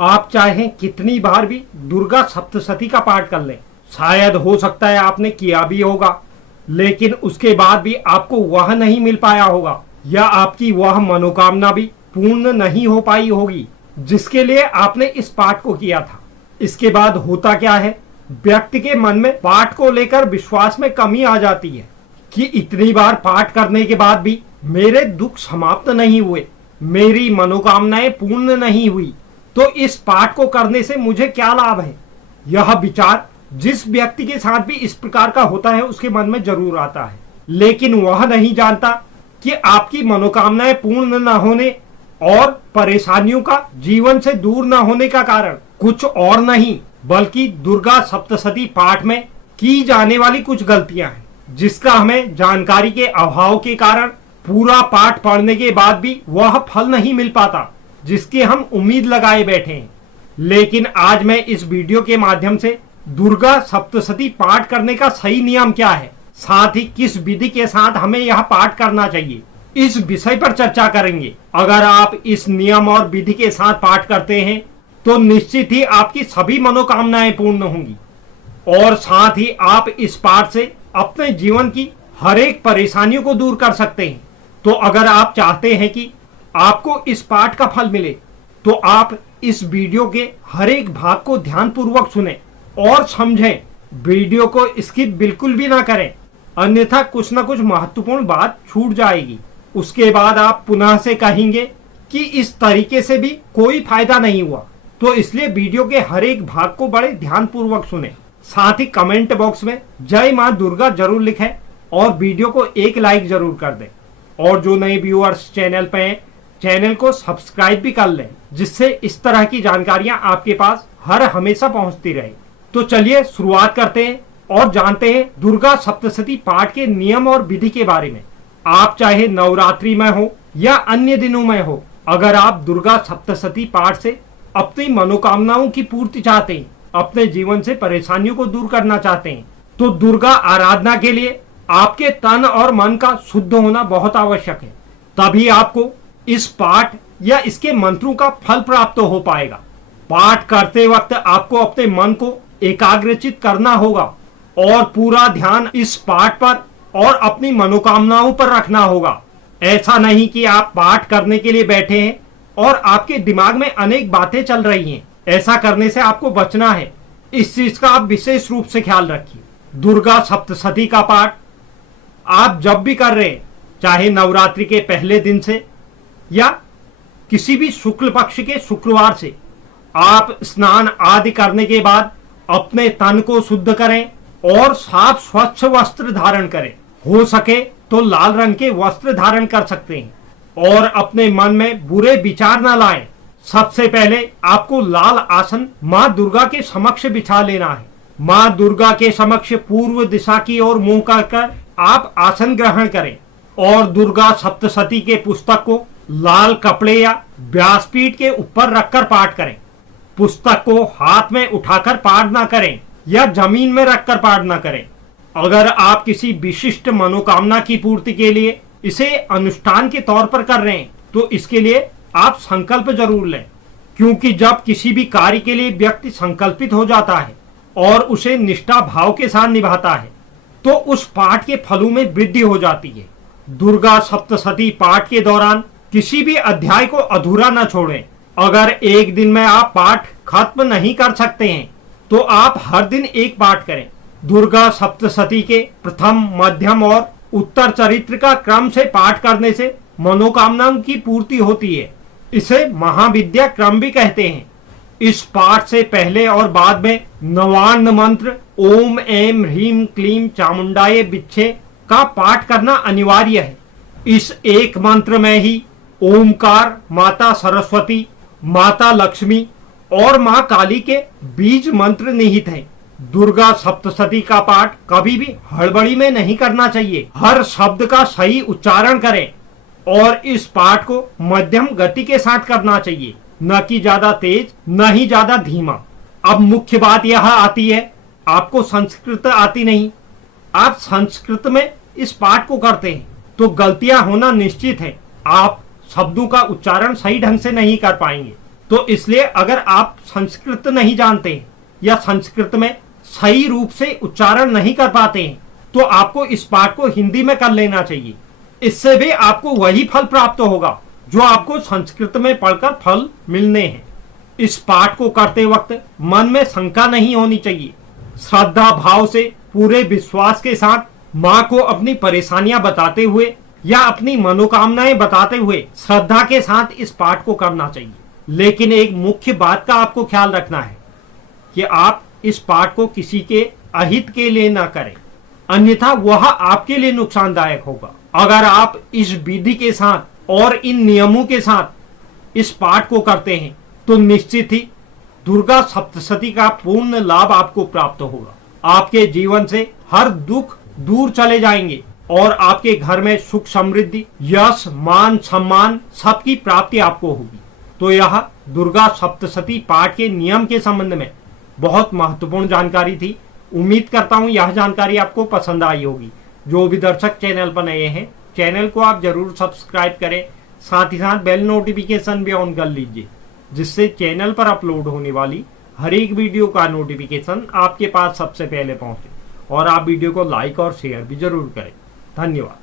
आप चाहें कितनी बार भी दुर्गा सप्तशती का पाठ कर लें, शायद हो सकता है आपने किया भी होगा, लेकिन उसके बाद भी आपको वह नहीं मिल पाया होगा या आपकी वह मनोकामना भी पूर्ण नहीं हो पाई होगी जिसके लिए आपने इस पाठ को किया था। इसके बाद होता क्या है, व्यक्ति के मन में पाठ को लेकर विश्वास में कमी आ जाती है कि इतनी बार पाठ करने के बाद भी मेरे दुख समाप्त नहीं हुए, मेरी मनोकामनाएं पूर्ण नहीं हुई, तो इस पाठ को करने से मुझे क्या लाभ है। यह विचार जिस व्यक्ति के साथ भी इस प्रकार का होता है उसके मन में जरूर आता है, लेकिन वह नहीं जानता कि आपकी मनोकामनाएं पूर्ण न होने और परेशानियों का जीवन से दूर न होने का कारण कुछ और नहीं बल्कि दुर्गा सप्तशती पाठ में की जाने वाली कुछ गलतियां हैं, जिसका हमें जानकारी के अभाव के कारण पूरा पाठ पढ़ने के बाद भी वह फल नहीं मिल पाता जिसकी हम उम्मीद लगाए बैठे हैं। लेकिन आज मैं इस वीडियो के माध्यम से दुर्गा सप्तशती पाठ करने का सही नियम क्या है, साथ ही किस विधि के साथ हमें यह पाठ करना चाहिए, इस विषय पर चर्चा करेंगे। अगर आप इस नियम और विधि के साथ पाठ करते हैं तो निश्चित ही आपकी सभी मनोकामनाएं पूर्ण होंगी और साथ ही आप इस पाठ से अपने जीवन की हर एक परेशानियों को दूर कर सकते हैं। तो अगर आप चाहते हैं कि आपको इस पाठ का फल मिले तो आप इस वीडियो के हर एक भाग को ध्यानपूर्वक सुनें और समझें, वीडियो को स्किप बिल्कुल भी ना करें, अन्यथा कुछ ना कुछ महत्वपूर्ण बात छूट जाएगी। उसके बाद आप पुनः से कहेंगे कि इस तरीके से भी कोई फायदा नहीं हुआ। तो इसलिए वीडियो के हर एक भाग को बड़े ध्यानपूर्वक सुनें, साथ ही कमेंट बॉक्स में जय मां दुर्गा जरूर लिखें और वीडियो को एक लाइक जरूर कर दें। और जो नए व्यूअर्स चैनल पे हैं, चैनल को सब्सक्राइब भी कर लें, जिससे इस तरह की जानकारियां आपके पास हर हमेशा पहुंचती रहे। तो चलिए शुरुआत करते हैं और जानते हैं दुर्गा सप्तशती पाठ के नियम और विधि के बारे में। आप चाहे नवरात्रि में हो या अन्य दिनों में हो, अगर आप दुर्गा सप्तशती पाठ से अपनी मनोकामनाओं की पूर्ति चाहते हैं, अपने जीवन से परेशानियों को दूर करना चाहते हैं, तो दुर्गा आराधना के लिए आपके तन और मन का शुद्ध होना बहुत आवश्यक है। तभी आपको इस पाठ या इसके मंत्रों का फल प्राप्त हो पाएगा। पाठ करते वक्त आपको अपने मन को एकाग्रचित करना होगा और पूरा ध्यान इस पाठ पर और अपनी मनोकामनाओं पर रखना होगा। ऐसा नहीं कि आप पाठ करने के लिए बैठे हैं और आपके दिमाग में अनेक बातें चल रही हैं। ऐसा करने से आपको बचना है, इस चीज का आप विशेष रूप से ख्याल रखिए। दुर्गा सप्तशती का पाठ आप जब भी कर रहे हैं, चाहे नवरात्रि के पहले दिन से या किसी भी शुक्ल पक्ष के शुक्रवार से, आप स्नान आदि करने के बाद अपने तन को शुद्ध करें और साफ स्वच्छ वस्त्र धारण करें। हो सके तो लाल रंग के वस्त्र धारण कर सकते हैं और अपने मन में बुरे विचार न लाएं। सबसे पहले आपको लाल आसन मां दुर्गा के समक्ष बिछा लेना है। मां दुर्गा के समक्ष पूर्व दिशा की ओर मुंह कर आप आसन ग्रहण करें और दुर्गा सप्तशती के पुस्तक को लाल कपड़े या व्यासपीठ के ऊपर रखकर पाठ करें। पुस्तक को हाथ में उठाकर पाठ ना करें या जमीन में रखकर पाठ ना करें। अगर आप किसी विशिष्ट मनोकामना की पूर्ति के लिए इसे अनुष्ठान के तौर पर कर रहे हैं तो इसके लिए आप संकल्प जरूर लें, क्योंकि जब किसी भी कार्य के लिए व्यक्ति संकल्पित हो जाता है और उसे निष्ठा भाव के साथ निभाता है तो उस पाठ के फलों में वृद्धि हो जाती है। दुर्गा सप्तशती पाठ के दौरान किसी भी अध्याय को अधूरा न छोड़ें। अगर एक दिन में आप पाठ खत्म नहीं कर सकते हैं तो आप हर दिन एक पाठ करें। दुर्गा सप्तशती के प्रथम, मध्यम और उत्तर चरित्र का क्रम से पाठ करने से मनोकामनाओं की पूर्ति होती है। इसे महाविद्या क्रम भी कहते हैं। इस पाठ से पहले और बाद में नवान्न मंत्र ओम ऐं ह्रीं क्लीं चामुंडाय विच्छे का पाठ करना अनिवार्य है। इस एक मंत्र में ही ओमकार, माता सरस्वती, माता लक्ष्मी और मां काली के बीज मंत्र निहित हैं। दुर्गा सप्तशती का पाठ कभी भी हड़बड़ी में नहीं करना चाहिए। हर शब्द का सही उच्चारण करें और इस पाठ को मध्यम गति के साथ करना चाहिए, न कि ज्यादा तेज न ही ज्यादा धीमा। अब मुख्य बात यह आती है, आपको संस्कृत आती नहीं, आप संस्कृत में इस पाठ को करते हैं तो गलतियां होना निश्चित है। आप शब्दों का उच्चारण सही ढंग से नहीं कर पाएंगे। तो इसलिए अगर आप संस्कृत नहीं जानते या संस्कृत में सही रूप से उच्चारण नहीं कर पाते हैं तो आपको इस पाठ को हिंदी में कर लेना चाहिए। इससे भी आपको वही फल प्राप्त होगा जो आपको संस्कृत में पढ़कर फल मिलने हैं। इस पाठ को करते वक्त मन में शंका नहीं होनी चाहिए। श्रद्धा भाव से पूरे विश्वास के साथ माँ को अपनी परेशानियां बताते हुए या अपनी मनोकामनाएं बताते हुए श्रद्धा के साथ इस पाठ को करना चाहिए। लेकिन एक मुख्य बात का आपको ख्याल रखना है कि आप इस पाठ को किसी के अहित के लिए ना करें, अन्यथा वह आपके लिए नुकसानदायक होगा। अगर आप इस विधि के साथ और इन नियमों के साथ इस पाठ को करते हैं तो निश्चित ही दुर्गा सप्तशती का पूर्ण लाभ आपको प्राप्त होगा। आपके जीवन से हर दुख दूर चले जाएंगे और आपके घर में सुख समृद्धि यश मान सम्मान सबकी प्राप्ति आपको होगी। तो यह दुर्गा सप्तशती पाठ के नियम के संबंध में बहुत महत्वपूर्ण जानकारी थी। उम्मीद करता हूं यह जानकारी आपको पसंद आई होगी। जो भी दर्शक चैनल पर नए हैं, चैनल को आप जरूर सब्सक्राइब करें, साथ ही साथ बेल नोटिफिकेशन भी ऑन कर लीजिए, जिससे चैनल पर अपलोड होने वाली हर एक वीडियो का नोटिफिकेशन आपके पास सबसे पहले पहुंचे। और आप वीडियो को लाइक और शेयर भी जरूर करें। धन्यवाद।